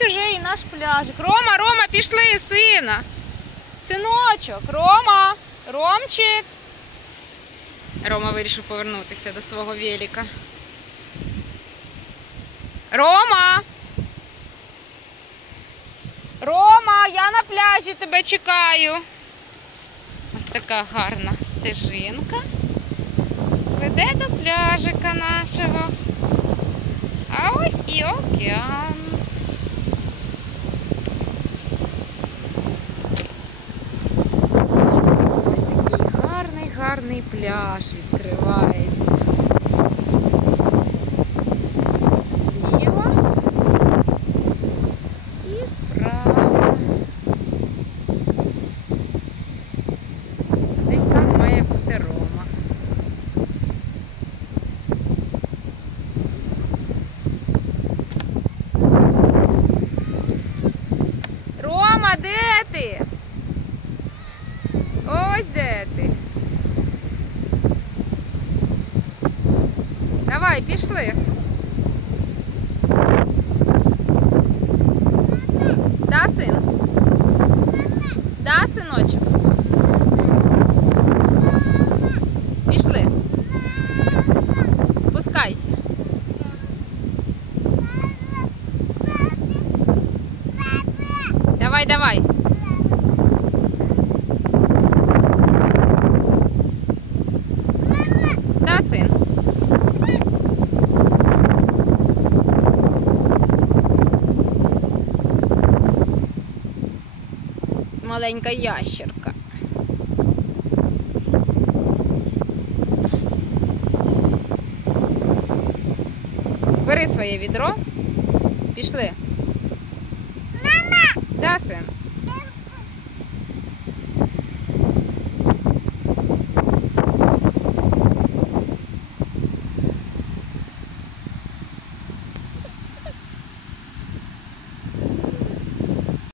ось уже і наш пляжик. Рома, Рома, пішли, сина. Синочок, Рома, Ромчик. Рома вирішив повернутися до свого велика. Рома! Рома, я на пляжі тебе чекаю. Ось така гарна стежинка. Веде до пляжика нашого. А ось і океан. Ось такий гарний, пляж відкривається. Зліва і справа. Десь там має бути Рома. Рома, де ти? Ось де ти. Давай, пішли. Да, син? Да, синочок? Пішли. Спускайся. Давай, давай. Маленька ящерка. Бери своє відро. Пішли. Мама! Да, син?